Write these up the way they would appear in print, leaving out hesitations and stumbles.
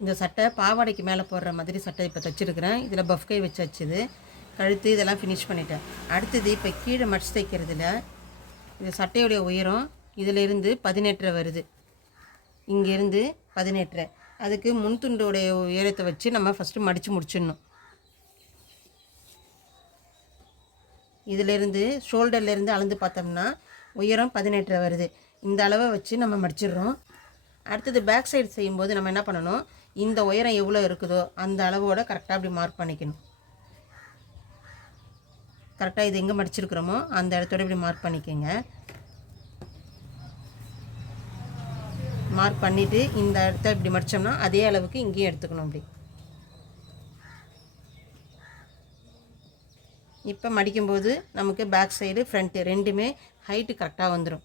இந்த சட்டை பாவாடைக்கு மேலே போடுற மாதிரி சட்டை இப்போ தைச்சிருக்கிறேன். இதில் பஃப் கை வச்சு வச்சுது, கழுத்து இதெல்லாம் ஃபினிஷ் பண்ணிட்டேன். அடுத்தது இப்போ கீழே மடிச்சு தைக்கிறதுல இந்த சட்டையுடைய உயரம் இதிலிருந்து 18 வருது, இங்கேருந்து 18. அதுக்கு முன்துண்டோடைய உயரத்தை வச்சு நம்ம ஃபஸ்ட்டு மடித்து முடிச்சிடணும். இதிலேருந்து ஷோல்டர்லேருந்து அளந்து பார்த்தோம்னா உயரம் 18 வருது. இந்த அளவை வச்சு நம்ம மடிச்சிடுறோம். அடுத்தது பேக் சைடு செய்யும்போது நம்ம என்ன பண்ணணும், இந்த உயரம் எவ்வளோ இருக்குதோ அந்த அளவோடு கரெக்டாக அப்படி மார்க் பண்ணிக்கணும். கரெக்டாக இது எங்கே மடிச்சிருக்கிறோமோ அந்த இடத்தோட இப்படி மார்க் பண்ணிக்கோங்க. மார்க் பண்ணிவிட்டு இந்த இடத்த இப்படி மடித்தோம்னா அதே அளவுக்கு இங்கேயும் எடுத்துக்கணும். அப்படி இப்போ மடிக்கும்போது நமக்கு பேக் சைடு ஃப்ரண்ட்டு ரெண்டுமே ஹைட்டு கரெக்டாக வந்துடும்.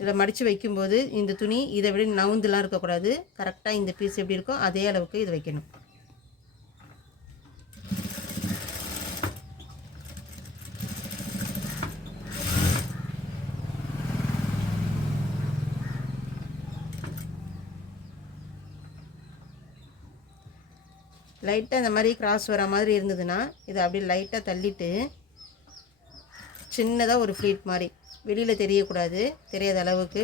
இதில் மடித்து வைக்கும்போது இந்த துணி இதை விட நவுந்துலாம் இருக்கக்கூடாது. கரெக்டாக இந்த பீஸ் எப்படி இருக்கோ அதே அளவுக்கு இது வைக்கணும். லைட்டாக இந்த மாதிரி கிராஸ் வர மாதிரி இருந்ததுன்னா இதை அப்படியே லைட்டாக தள்ளிட்டு சின்னதாக ஒரு ஃப்ளீட் மாதிரி வெளியில் தெரியக்கூடாது, தெரியாத அளவுக்கு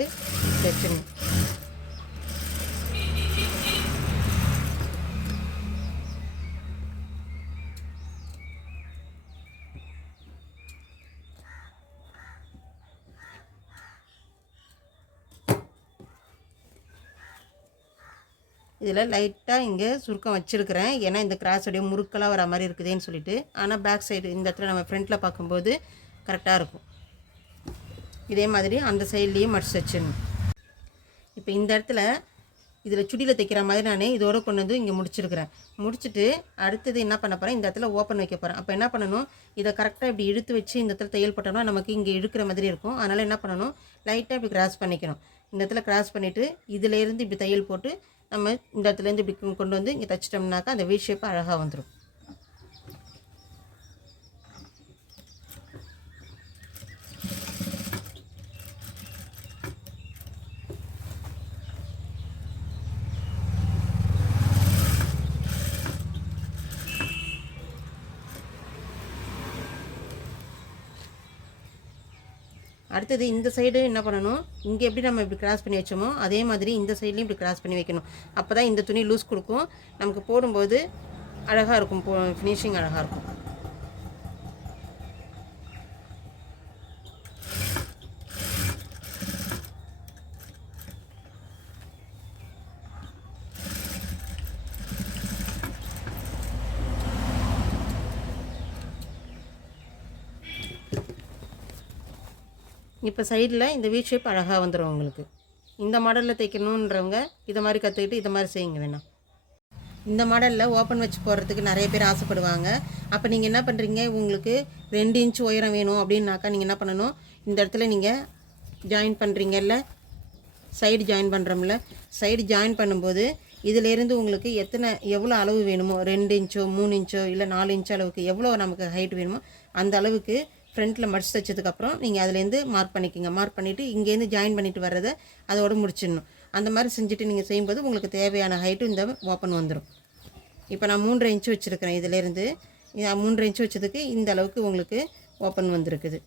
தைச்சிடணும். இதில் லைட்டாக இங்கே சுருக்கம் வச்சுருக்கிறேன், ஏன்னா இந்த கிராஸ் அப்படியே முறுக்கெல்லாம் வர மாதிரி இருக்குதுன்னு சொல்லிட்டு. ஆனால் பேக் சைடு இந்த இடத்துல நம்ம ஃப்ரண்ட்டில் பார்க்கும்போது கரெக்டாக இருக்கும். இதே மாதிரி அந்த சைட்லேயும் மடிச்சு வச்சிடணும். இப்போ இந்த இடத்துல இதில் சுடியில் தைக்கிற மாதிரி நான் இதோடு கொண்டு வந்து இங்கே முடிச்சிருக்கிறேன். முடிச்சுட்டு அடுத்தது என்ன பண்ண போகிறேன், இந்த இடத்துல ஓப்பன் வைக்க போகிறேன். அப்போ என்ன பண்ணணும், இதை கரெக்டாக இப்படி இழுத்து வச்சு இந்த இடத்துல தையல் போட்டோம்னா நமக்கு இங்கே இழுக்கிற மாதிரி இருக்கும். அதனால் என்ன பண்ணணும், லைட்டாக இப்படி கிராஸ் பண்ணிக்கணும். இந்த இடத்துல கிராஸ் பண்ணிவிட்டு இதிலேருந்து இப்படி தையல் போட்டு நம்ம இந்த இடத்துலேருந்து இப்படி கொண்டு வந்து இங்கே தைச்சிட்டோம்னாக்கா அந்த வி ஷேப் அழகாக வந்துடும். அடுத்தது இந்த சைடு என்ன பண்ணணும், இங்கே எப்படி நம்ம இப்படி கிராஸ் பண்ணி வச்சோமோ அதே மாதிரி இந்த சைட்லேயும் இப்படி கிராஸ் பண்ணி வைக்கணும். அப்போ தான் இந்த துணி லூஸ் கொடுக்கும், நமக்கு போடும்போது அழகாக இருக்கும், ஃபினிஷிங் அழகாக இருக்கும். இப்போ சைடில் இந்த வி ஷேப் அழகாக வந்துடும் உங்களுக்கு. இந்த மாடலில் தைக்கணுன்றவங்க இதை மாதிரி கற்றுக்கிட்டு இதை மாதிரி செய்யுங்க. வேணாம், இந்த மாடலில் ஓப்பன் வச்சு போடுறதுக்கு நிறைய பேர் ஆசைப்படுவாங்க. அப்போ நீங்கள் என்ன பண்ணுறீங்க, உங்களுக்கு 2 இன்ச் உயரம் வேணும் அப்படின்னாக்கா நீங்கள் என்ன பண்ணணும், இந்த இடத்துல நீங்கள் ஜாயின் பண்ணுறீங்கல்ல, சைடு ஜாயின் பண்ணுறோம்ல, சைடு ஜாயின் பண்ணும்போது இதிலேருந்து உங்களுக்கு எவ்வளோ அளவு வேணுமோ, 2 இன்ச்சோ 3 இன்ச்சோ இல்லை 4 இன்ச் அளவுக்கு எவ்வளோ நமக்கு ஹைட் வேணுமோ அந்த அளவுக்கு ஃப்ரண்ட்டில் மடிச்சு தைச்சதுக்கப்புறம் நீங்கள் அதுலேருந்து மார்க் பண்ணிக்கோங்க. மார்க் பண்ணிவிட்டு இங்கேருந்து ஜாயின் பண்ணிவிட்டு வர்றதை அதோடு முடிச்சிடணும். அந்த மாதிரி செஞ்சுட்டு நீங்கள் செய்யும்போது உங்களுக்கு தேவையான ஹைட்டும் இந்த ஓப்பன் வந்துடும். இப்போ நான் 3.5 இன்ச்சு வச்சுருக்கிறேன். இதிலேருந்து 3.5 இன்ச்சு வச்சதுக்கு இந்த அளவுக்கு உங்களுக்கு ஓப்பன் வந்திருக்குது.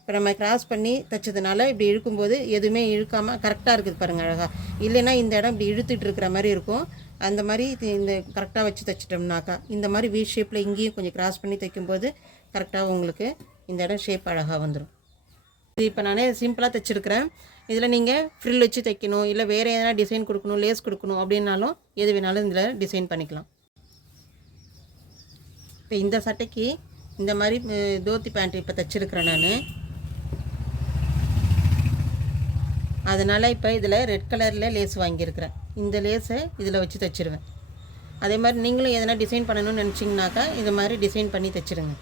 இப்போ நம்ம கிராஸ் பண்ணி தைச்சதுனால இப்படி இழுக்கும்போது எதுவுமே இழுக்காமல் கரெக்டாக இருக்குது பாருங்கள் அழகாக. இல்லைன்னா இந்த இடம் இப்படி இழுத்துட்டு இருக்கிற மாதிரி இருக்கும். அந்த மாதிரி இந்த கரெக்டாக வச்சு தைச்சிட்டோம்னாக்கா இந்த மாதிரி வி ஷேப்பில் இங்கேயும் கொஞ்சம் கிராஸ் பண்ணி தைக்கும்போது கரெக்டாக உங்களுக்கு இந்த இடம் ஷேப் அழகாக வந்துடும். இது இப்போ நான் சிம்பிளாக தைச்சிருக்கிறேன். இதில் நீங்கள் ஃப்ரில் வச்சு தைக்கணும், இல்லை வேறு எதனா டிசைன் கொடுக்கணும், லேஸ் கொடுக்கணும் அப்படின்னாலும் எது வேணாலும் இதில் டிசைன் பண்ணிக்கலாம். இப்போ இந்த சட்டைக்கு இந்த மாதிரி தோத்தி பேண்ட் இப்போ தைச்சிருக்கிறேன் நான். அதனால் இப்போ இதில் ரெட் கலரில் லேஸ் வாங்கியிருக்கிறேன். இந்த லேஸை இதில் வச்சு தைச்சிருவேன். அதே மாதிரி நீங்களும் எதனா டிசைன் பண்ணணும்னு நினச்சிங்கனாக்கா இது மாதிரி டிசைன் பண்ணி தைச்சிருங்க.